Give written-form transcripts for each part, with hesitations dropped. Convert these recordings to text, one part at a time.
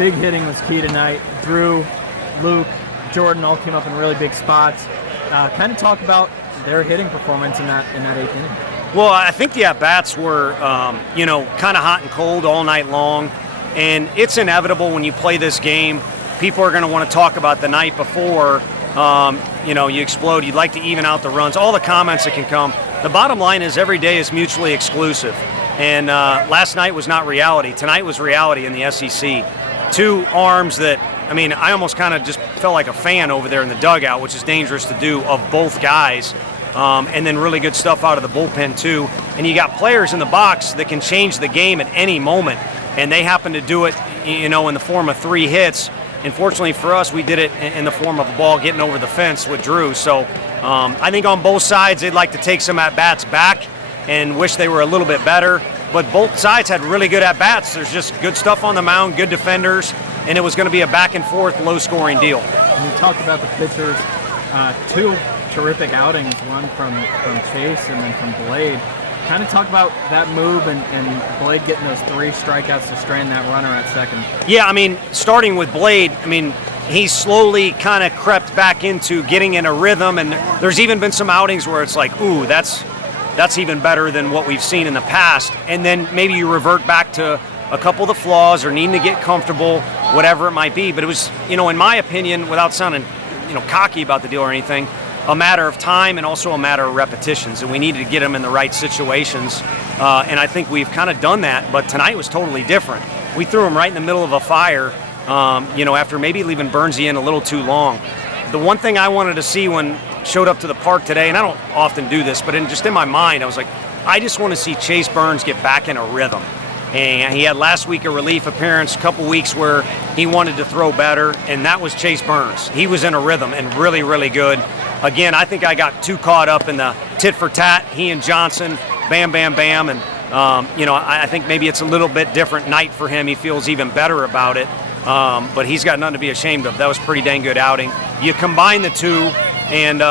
big hitting was key tonight. Drew, Luke, Jordan all came up in really big spots. Kind of talk about their hitting performance in that 8th inning. Well, I think the at-bats were, kind of hot and cold all night long. And it's inevitable when you play this game, people are going to want to talk about the night before, you explode. You'd like to even out the runs, all the comments that can come. The bottom line is every day is mutually exclusive. And last night was not reality. Tonight was reality in the SEC. Two arms that, I almost kind of just felt like a fan over there in the dugout, which is dangerous to do, of both guys. And then really good stuff out of the bullpen too. And you got players in the box that can change the game at any moment. And they happen to do it, in the form of 3 hits. Unfortunately for us, we did it in the form of a ball getting over the fence with Drew. So I think on both sides, they'd like to take some at-bats back and wish they were a little bit better. But both sides had really good at-bats. There's just good stuff on the mound, good defenders, and it was going to be a back-and-forth, low-scoring deal. And you talked about the pitchers, 2 terrific outings, one from Chase and then from Blade. Kind of talk about that move and Blade getting those 3 strikeouts to strand that runner at second. Yeah, starting with Blade, he slowly kind of crept back into getting in a rhythm, and there's even been some outings where it's like, ooh, that's even better than what we've seen in the past. And then maybe you revert back to a couple of the flaws or needing to get comfortable, whatever it might be. But it was, in my opinion, without sounding, cocky about the deal or anything, a matter of time and also a matter of repetitions, and we needed to get them in the right situations, and I think we've kind of done that. But tonight was totally different. We threw him right in the middle of a fire, after maybe leaving Burnsy in a little too long. The one thing I wanted to see when showed up to the park today, and I don't often do this, but in my mind, I was like, I just want to see Chase Burns get back in a rhythm. And he had last week a relief appearance, a couple weeks where he wanted to throw better, and that was Chase Burns. He was in a rhythm and really, really good. Again, I think I got too caught up in the tit for tat, he and Johnson, bam, bam, bam. And, I think maybe it's a little bit different night for him. He feels even better about it. But he's got nothing to be ashamed of. That was a pretty dang good outing. You combine the two, and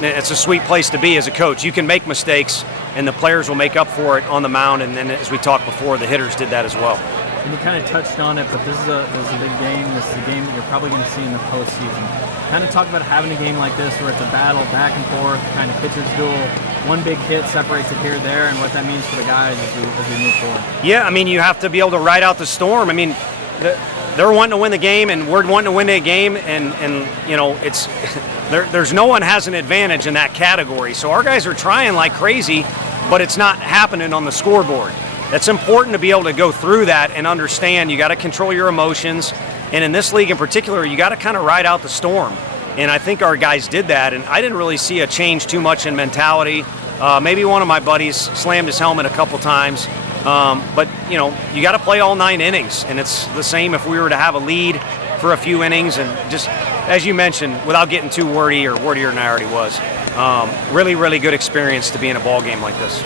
it's a sweet place to be as a coach. You can make mistakes, and the players will make up for it on the mound. And then, as we talked before, the hitters did that as well. And you kind of touched on it, but this is a big game. This is a game that you're probably going to see in the postseason. Kind of talk about having a game like this where it's a battle back and forth, kind of pitcher's duel. One big hit separates it here or there, and what that means for the guys as we move forward. Yeah, you have to be able to ride out the storm. They're wanting to win the game, and we're wanting to win the game, and it's there's no one has an advantage in that category. So our guys are trying like crazy, but it's not happening on the scoreboard. It's important to be able to go through that and understand you got to control your emotions. And in this league in particular, you got to kind of ride out the storm. And I think our guys did that. And I didn't really see a change too much in mentality. Maybe one of my buddies slammed his helmet a couple times. But, you got to play all 9 innings. And it's the same if we were to have a lead for a few innings. And just, as you mentioned, without getting too wordy or wordier than I already was, really, really good experience to be in a ball game like this.